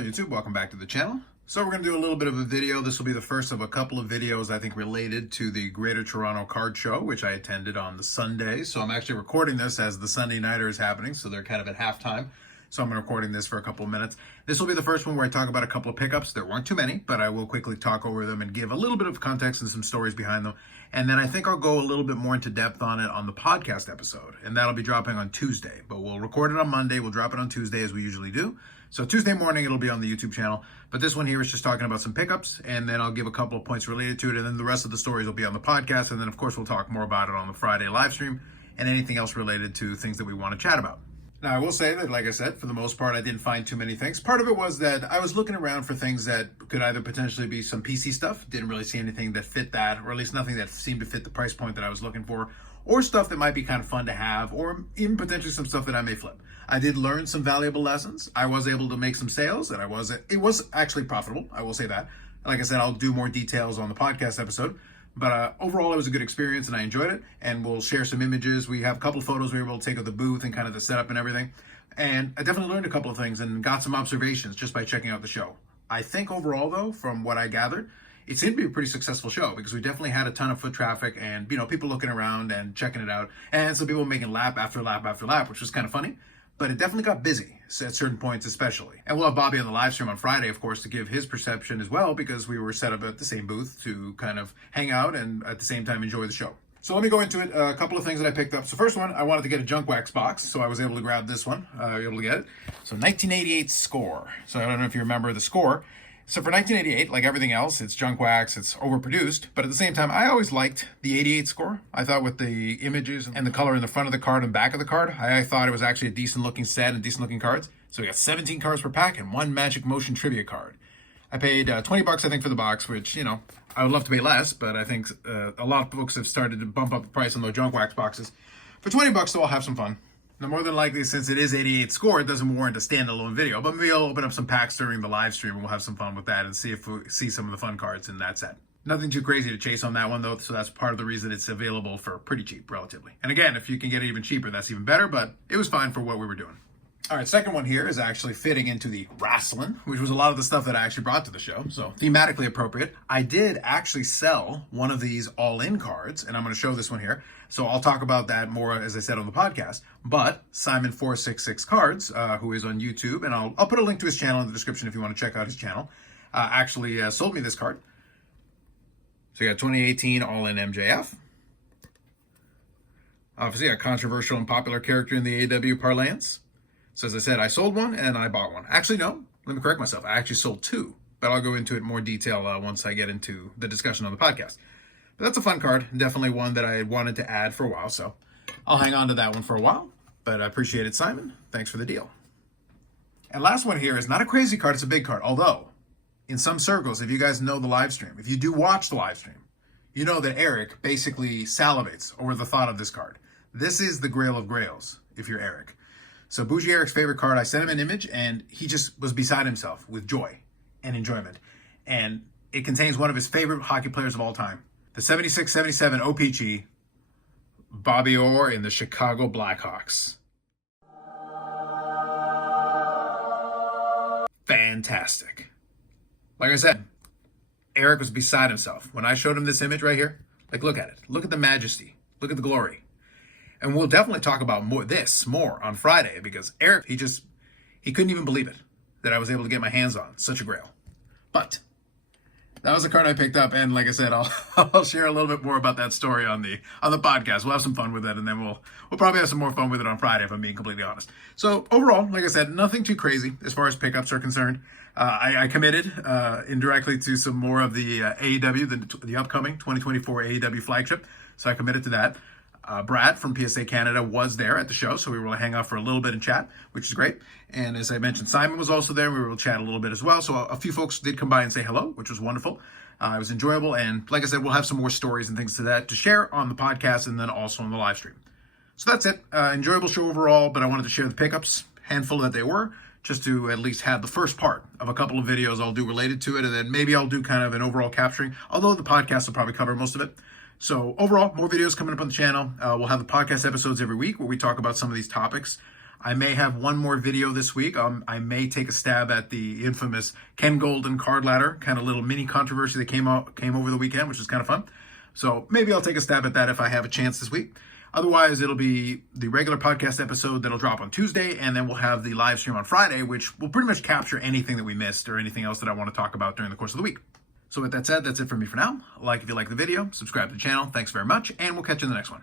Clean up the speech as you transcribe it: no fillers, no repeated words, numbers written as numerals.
Hello YouTube, welcome back to the channel. So we're going to do a little bit of a video. This will be the first of a couple of videos I think related to the Greater Toronto Card Show, which I attended on the Sunday. So I'm actually recording this as the Sunday Nighter is happening, so they're kind of at halftime. So I'm recording this for a couple of minutes. This will be the first one where I talk about a couple of pickups. There weren't too many, but I will quickly talk over them and give a little bit of context and some stories behind them. And then I think I'll go a little bit more into depth on it on the podcast episode, and that'll be dropping on Tuesday. But we'll record it on Monday, we'll drop it on Tuesday as we usually do. So Tuesday morning, it'll be on the YouTube channel. But this one here is just talking about some pickups, and then I'll give a couple of points related to it, and then the rest of the stories will be on the podcast. And then, of course, we'll talk more about it on the Friday live stream and anything else related to things that we want to chat about. Now, I will say that, like I said, for the most part, I didn't find too many things. Part of it was that I was looking around for things that could either potentially be some PC stuff, didn't really see anything that fit that, or at least nothing that seemed to fit the price point that I was looking for, or stuff that might be kind of fun to have, or even potentially some stuff that I may flip. I did learn some valuable lessons. I was able to make some sales, and it was actually profitable, I will say that. Like I said, I'll do more details on the podcast episode. But overall, it was a good experience, and I enjoyed it. And we'll share some images. We have a couple of photos we were able to take of the booth and kind of the setup and everything. And I definitely learned a couple of things and got some observations just by checking out the show. I think overall, though, from what I gathered, it seemed to be a pretty successful show because we definitely had a ton of foot traffic and, people looking around and checking it out. And some people making lap after lap after lap, which was kind of funny. But it definitely got busy at certain points especially. And we'll have Bobby on the live stream on Friday, of course, to give his perception as well, because we were set up at the same booth to kind of hang out and at the same time enjoy the show. So let me go into it, a couple of things that I picked up. So first one, I wanted to get a Junk Wax box, so I was able to grab this one, able to get it. So 1988 Score. So I don't know if you remember the Score. So for 1988, like everything else, it's junk wax, it's overproduced. But at the same time, I always liked the 88 Score. I thought with the images and the color in the front of the card and back of the card, I thought it was actually a decent looking set and decent looking cards. So we got 17 cards per pack and one Magic Motion Trivia card. I paid $20, I think, for the box, which, I would love to pay less, but I think a lot of folks have started to bump up the price on those junk wax boxes. For $20, though, I'll have some fun. Now, more than likely, since it is 88 Score, it doesn't warrant a standalone video, but maybe I'll open up some packs during the live stream and we'll have some fun with that and see if we see some of the fun cards in that set. Nothing too crazy to chase on that one, though, so that's part of the reason it's available for pretty cheap, relatively. And again, if you can get it even cheaper, that's even better, but it was fine for what we were doing. All right, second one here is actually fitting into the wrestling, which was a lot of the stuff that I actually brought to the show, so thematically appropriate. I did actually sell one of these all-in cards, and I'm going to show this one here. So I'll talk about that more, as I said, on the podcast. But Simon466 Cards, who is on YouTube, and I'll put a link to his channel in the description if you want to check out his channel, actually sold me this card. So you got 2018 all-in MJF. Obviously a controversial and popular character in the AEW parlance. So as I said, I sold one and I bought one. Actually, no, let me correct myself. I actually sold two, but I'll go into it in more detail once I get into the discussion on the podcast. But that's a fun card. Definitely one that I wanted to add for a while. So I'll hang on to that one for a while, but I appreciate it, Simon. Thanks for the deal. And last one here is not a crazy card. It's a big card. Although in some circles, if you guys know the live stream, if you do watch the live stream, you know that Eric basically salivates over the thought of this card. This is the Grail of Grails, if you're Eric. So Bougie Eric's favorite card, I sent him an image and he just was beside himself with joy and enjoyment. And it contains one of his favorite hockey players of all time, the 76-77 OPG, Bobby Orr in the Chicago Blackhawks. Fantastic. Like I said, Eric was beside himself. When I showed him this image right here, look at it. Look at the majesty. Look at the glory. And we'll definitely talk about more on Friday because Eric, he couldn't even believe it that I was able to get my hands on such a grail. But that was a card I picked up, and like I said, I'll share a little bit more about that story on the podcast. We'll have some fun with it, and then we'll probably have some more fun with it on Friday, if I'm being completely honest. So overall, like I said, nothing too crazy as far as pickups are concerned. I committed indirectly to some more of the AEW, the upcoming 2024 AEW flagship, so I committed to that. Brad from PSA Canada was there at the show, so we were able to hang out for a little bit and chat, which is great. And as I mentioned, Simon was also there. We were able to chat a little bit as well. So a few folks did come by and say hello, which was wonderful. It was enjoyable. And like I said, we'll have some more stories and things to share on the podcast and then also on the live stream. So that's it. Enjoyable show overall, but I wanted to share the pickups, handful that they were, just to at least have the first part of a couple of videos I'll do related to it. And then maybe I'll do kind of an overall capturing, although the podcast will probably cover most of it. So overall, more videos coming up on the channel. We'll have the podcast episodes every week where we talk about some of these topics. I may have one more video this week. I may take a stab at the infamous Ken Golden card ladder, kind of little mini controversy that came over the weekend, which was kind of fun. So maybe I'll take a stab at that if I have a chance this week. Otherwise, it'll be the regular podcast episode that'll drop on Tuesday, and then we'll have the live stream on Friday, which will pretty much capture anything that we missed or anything else that I want to talk about during the course of the week. So with that said, that's it for me for now. Like if you like the video, subscribe to the channel. Thanks very much, and we'll catch you in the next one.